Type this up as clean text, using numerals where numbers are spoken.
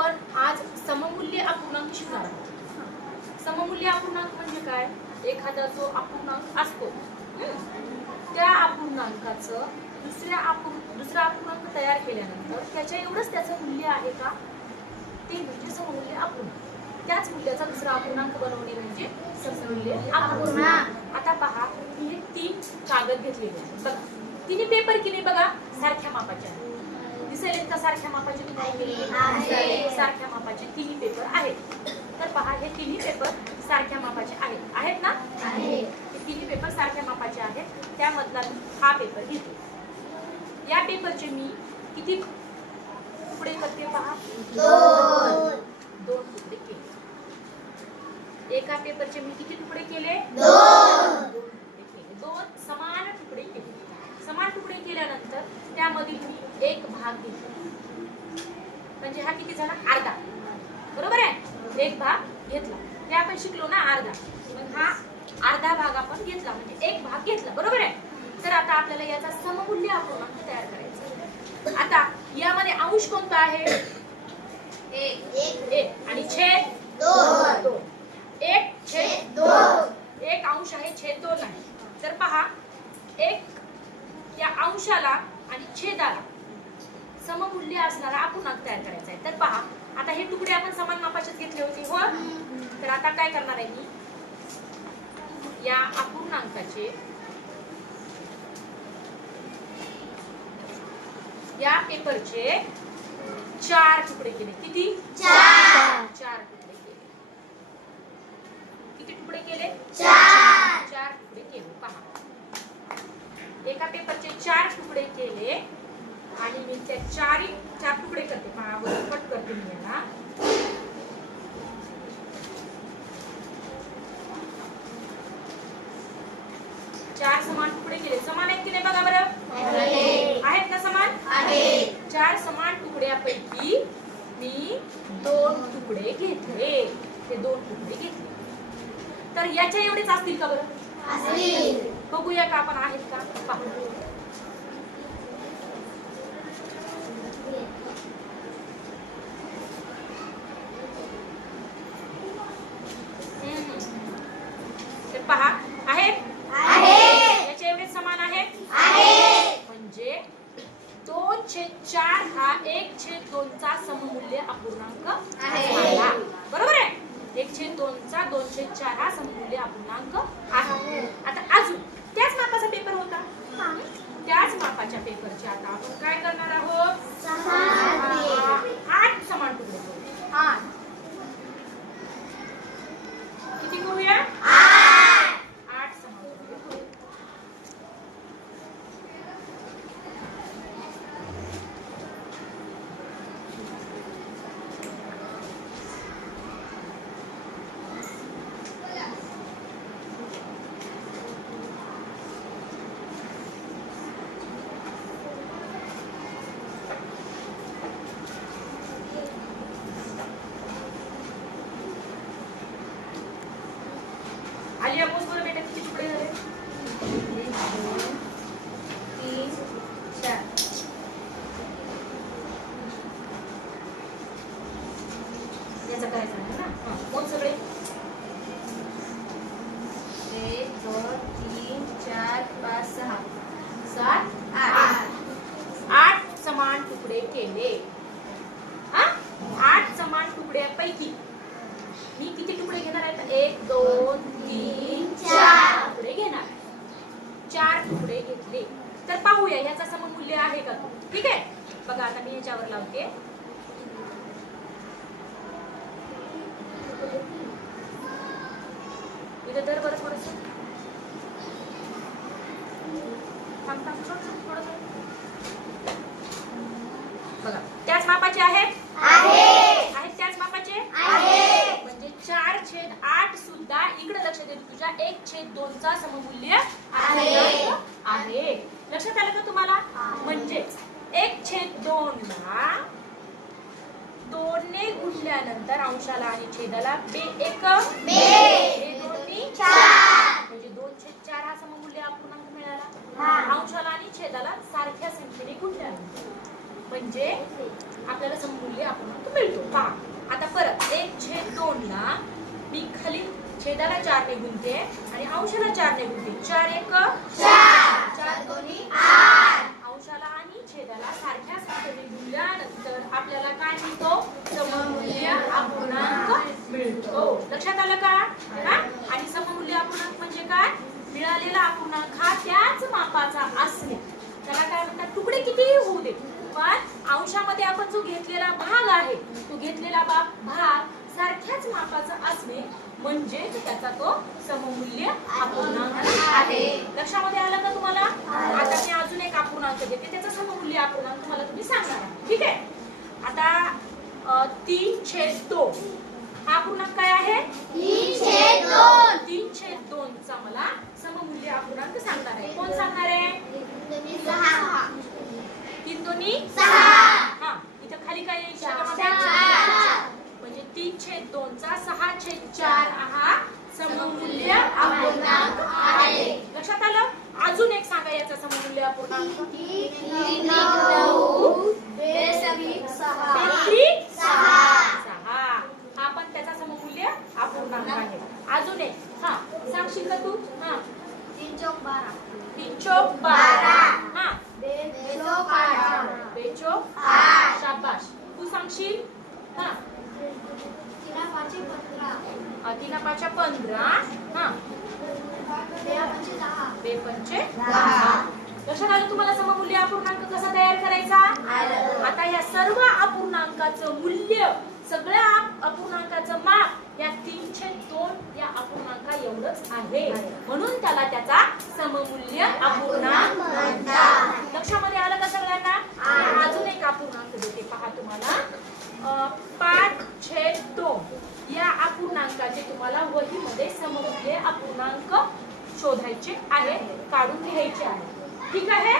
आपण आज सममूल्य अपूर्णांक शिकणार आहोत। सममूल्य अपूर्णांक म्हणजे काय? एखादा जो अपूर्णांक असतो त्या अपूर्णांकाचं दुसरा अपूर्णांक तयार केल्यानंतर त्याच्या एवढंच त्याचं मूल्य आहे का ते म्हणजे सममूल्य अपूर्णांक। त्याच मूल्याचा दुसरा अपूर्णांक बनवणे म्हणजे सममूल्य अपूर्णांक। आता पहा हे 3 कागद घेतलेले आहेत बघा, तिन्ही पेपर किती बघा सारख्या मापाचे आहेत। दिसेल का सारख्या मापाचे तुम्हाला? सारख्या मापाचे तिन्ही पेपर आहेत। तर पहा हे तिन्ही पेपर सारख्या मापाचे आहेत ना? आहेत। हे तिन्ही पेपर सारख्या मापाचे आहेत। त्यामधला हा पेपर घेतो। या पेपरचे मी किती तुकडे करते पहा? 2 तुकडे केले। एका पेपरचे मी किती तुकडे केले? 2 तुकडे केले। 2 समान तुकडे केले। समान तुकडे केल्यानंतर त्यामधील मी एक भाग घेतला, म्हणजे हा किती झाला? अर्धा। बरोबर आहे? एक भाग घेतला, हे आपण शिकलो ना अर्धा। मग हा अर्धा भाग आपण घेतला म्हणजे एक भाग घेतला, बरोबर आहे? तर आता आपल्याला याचा सममूल्य अपूर्णांक तयार करायचा आहे। आता यामध्ये अंश कोणता आहे? 1 आणि छेद 2। 1/2 एक अंश आहे, छेद 2 आहे। तर पहा एक या अंशाला आणि छेदाला सममूल्य असणारा अपूर्णांक तयार करायचा आहे। तर पहा आता हे तुकडे आपण समान मापाचेच घेतले होते हो। तर आता काय करणार आहे मी? या अपूर्णांकाचे या पेपरचे 4 तुकडे केले। किती? 4 तुकडे केले। किती तुकडे केले? 4 तुकडे केले। पहा एका पेपरचे 4 तुकडे केले आणि मी त्या 4 तुकडे करते। पहा वर कट करते मी याला। 4 समान तुकडे केले। समान आहेत की नाही बघा बरं? आहेत ना समान? आहेत। 4 समान तुकड्यापैकी मी 2 तुकडे घेतले। ते 2 तुकडे घेतले तर याच्या एवढेच असतील का बरं? असतील। बघूया का आपण आहेत का? पहा तर पहा आहेत? याचे एवढे समान आहेत? म्हणजे 2/4 हा 1/2 चा सममूल्य अपूर्णांक आहे। बरोबर आहे? 1/2 चा 2/4 हा सममूल्य अपूर्णांक आहे। आता अजून त्याच मापाचा पेपर होता, त्याच मापाच्या पेपरचे आता आपण काय करणार आहोत? 8 समान तुकडे करू। 8 किती करूया? 8 समान तुकडे करू। आलिया मोज बरं बेटा किती तुकडे झाले? 1 2 3 4 याचा करायचा आहे ना? मोज सगळे। 1 2 3 4 5 6 7 8 8 समान तुकडे केले। 8 समान तुकड्यापैकी मी किती तुकडे घेणार आहेत? 1 2 3 4 तुकडे घेणार। 4 तुकडे घेतले तर पाहूया याचा सममूल्य आहे का तो। ठीक आहे बघा आता मी याच्यावर लावते। इथे धर बरं थोडंसं। बघा त्याच मापाचे आहेत? आहेत त्याच मापाचे? म्हणजे 4/8 सुद्धा इकडे लक्ष दे तुझ्या 1/2 चा सममूल्य आहे। लक्षात आलं का तुम्हाला? म्हणजे 1/2 ला 2 ने गुणल्यानंतर अंशाला आणि छेदाला 2 4 म्हणजे 2/4 हा सममूल्य अपूर्णांक मिळाला। अंशाला आणि छेदाला सारख्या संख्येने गुणल्यानंतर म्हणजे आपल्याला सममूल्य अपूर्णांक मिळतो। पहा छेदाला 4 ने गुणते आणि अंशाला 4 ने गुणते. 4 एक 4, 4 दोन्ही 8. अंशाला आणि छेदाला सारख्या संख्येने गुणल्यानंतर आपल्याला काय मिळतो? सममूल्य अपूर्णांक मिळतो. लक्षात आलं का? आणि सममूल्य अपूर्णांक म्हणजे काय? मिळालेला अपूर्णांक हा त्याच मापाचा असणे. त्याला काय म्हणतात? तुकडे कितीही होऊ दे, पण अंशामध्ये आपण जो घेतलेला भाग आहे तो घेतलेला भाग सारख्याच मापाचा असणे म्हणजेच त्याचा तो सममूल्य अपूर्णांक आहे. लक्षामध्ये आलं का तुम्हाला? आता मी अजून एक अपूर्णांक देते, त्याचा सममूल्य अपूर्णांक मला तुम्ही सांगणार आहे. ठीक आहे. आता 3/2 हा अपूर्णांक काय आहे? 3/2. 3/2 चा मला सममूल्य अपूर्णांक सांगणार आहे. कोण सांगणार आहे? 3 दोन्ही 6. हा, इथं खाली काय येईल? म्हणजे 3/2 चा 6/4 हा सममूल्य अपूर्णांक आहे. लक्षात आलं? अजून एक सांगा याचा सममूल्य अपूर्णांक. 6. हा पण त्याचा सममूल्य अपूर्णांक आहे. अजून एक हा सांगशील का तू? हा 3 चौक 12. 3 चौक 12. हा 2 चौक 8. 2 चौक 8. शाबाश. तू सांगशील? हा 3 5 15. 3 5 15. हा 2 5 10. 2 5 10. लक्षात आलं तुम्हाला सममूल्य अपूर्णांक कसा तयार करायचा? आता या सर्व अपूर्णांकाचं मूल्य, सगळ्या अपूर्णांकाचं माप या 3/2 या अपूर्णांका एवढंच आहे, म्हणून त्याला त्याचा सममूल्य अपूर्णांक म्हणतात. लक्षामध्ये आलं का सगळ्यांना? अजून एक अपूर्णांक देते पहा तुम्हाला. 5/2 या अपूर्णांकाचे तुम्हाला वहीमध्ये सममूल्य अपूर्णांक शोधायचे आहे, काढून घ्यायचे आहे. ठीक आहे.